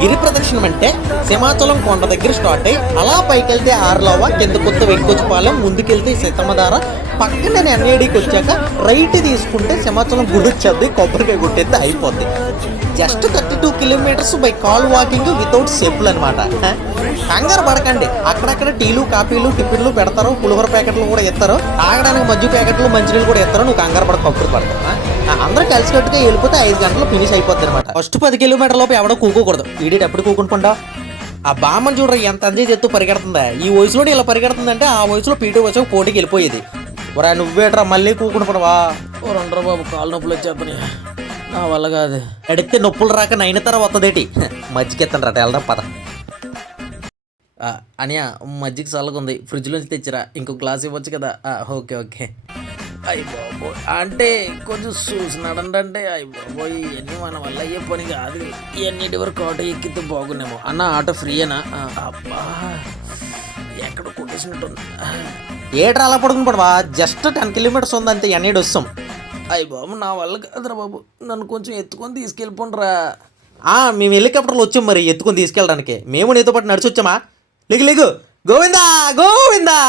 గిరి ప్రదక్షిణం అంటే సింహాచలం కొండ దగ్గర స్టార్ట్ అయ్యి అలా పైకి వెళ్తే ఆరులోవ, కింద కొత్త వెంకొచ్చిపాలెం, ముందుకెళ్తే సీతమ్మధార, పక్కన ఎన్ఏడికి వచ్చాక రైట్ తీసుకుంటే సింహాచలం గుడి వచ్చేది, కొబ్బరికాయ కొట్టేస్తే అయిపోద్ది. Just 32 kilometres by call walking without సెప్పులు అనమాట. కంగారు పడకండి, అక్కడక్కడ టీలు, కాఫీలు, టిఫిన్లు పెడతారు, పులిహోర ప్యాకెట్లు కూడా ఇస్తారు, తాగడానికి మజ్జి ప్యాకెట్లు, మంచినీళ్ళు కూడా ఇస్తారు. నువ్వు కంగారు పడ కప్పులు పడతావు. అందరూ కలిసికట్టుగా వెళ్ళిపోతే 5 గంటలు ఫినిష్ అయిపోద్ది అనమాట. ఫస్ట్ 10 కిలోమీటర్ల లోపు ఎవడో కూకోకూడదు. ఈడేటి ఎప్పుడు కూకుంటుంటా? ఆ బామ్మని చూడరా ఎంత ఎంజాయ్ చేస్తూ పరిగెడుతుందా. ఈ వయసులో ఇలా పరిగెడుతుందంటే ఆ వయసులో పీటీ వచ్చాక పోటీకి వెళ్ళిపోయేది. ఒరా నువ్వేట్రా మళ్ళీ కూకుని పడవా? ఓ రండ్రా బాబు, కాళ్ళు నొప్పులు వచ్చేస్తున్నాయి, నా వల్ల కాదు. అడిగితే నొప్పులు రాక నైనతర వస్తుందేటి. మజ్జిగెత్తండి రా, వెళ్దాం పద. అనియా మజ్జిగ చల్లగుంది, ఫ్రిడ్జ్లోంచి తెచ్చిరా, ఇంకో గ్లాస్ ఇవ్వచ్చు కదా. Okay okay. అయ్యి బాబోయ్, అంటే కొంచెం చూసినాడంటే, అయ్యి బాబోయ్ ఇవన్నీ మన వల్ల అయ్యే పని కాదు. ఇవన్నిటి వరకు ఆటో ఎక్కితే బాగున్నామో. అన్న ఆటో ఫ్రీయేనా? అబ్బా ఎక్కడ కొట్టేసినట్టుంది. ఏట్రా అలా పడుకుని పడవా? జస్ట్ 10 కిలోమీటర్స్ ఉంది అంతే, ఎన్నిటి వస్తాం. అయ్యి బాబు నా వల్ల కాదురా బాబు, నన్ను కొంచెం ఎత్తుకొని తీసుకెళ్ళిపోండిరా. మేము హెలికాప్టర్లో వచ్చాం మరి ఎత్తుకొని తీసుకెళ్ళడానికి. మేము నీతో పాటు నడిచి వచ్చామా? లేగు లేగు, గోవిందా గోవిందా.